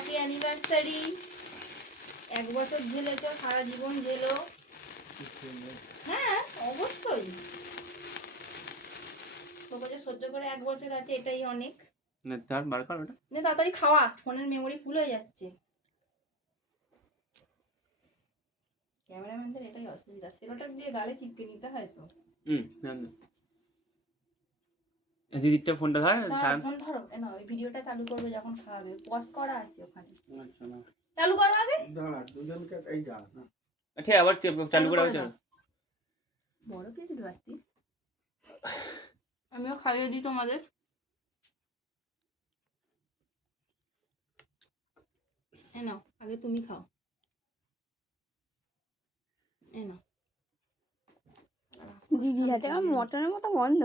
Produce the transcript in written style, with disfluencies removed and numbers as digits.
Happy anniversary. 1 বছর ঝেলেছ, সারা জীবন ঝেলো। হ্যাঁ অবশ্যই, তোকে যে সহ্য করে 1 বছর আছে এটাই অনেক। তাড়াতাড়ি খাওয়া, ফোনের মেমোরি ফুল হয়ে যাচ্ছে। ক্যামেরাম্যানদের এটাই অসুবিধা, সেলোটাপ দিয়ে গালে চিপকে নিতে হয় তো। দিদিরটা ফোনটা ধর, ফোন ধরো কেন, ওই ভিডিওটা চালু করবে যখন খাওয়াবে, পজ করা আছে ওখানে। চালু করো আগে, দাঁড়া দুজনকে এই যা না। আচ্ছা আবার চালু করে আবার চলো। বড় পেয়ে দিতে পারতি, আমিও খাইয়ে দিই তোমাদের। এ নাও, আগে তুমি খাও। এ নাও। দিদি হাতে আমার মটনের মতো গন্ধ।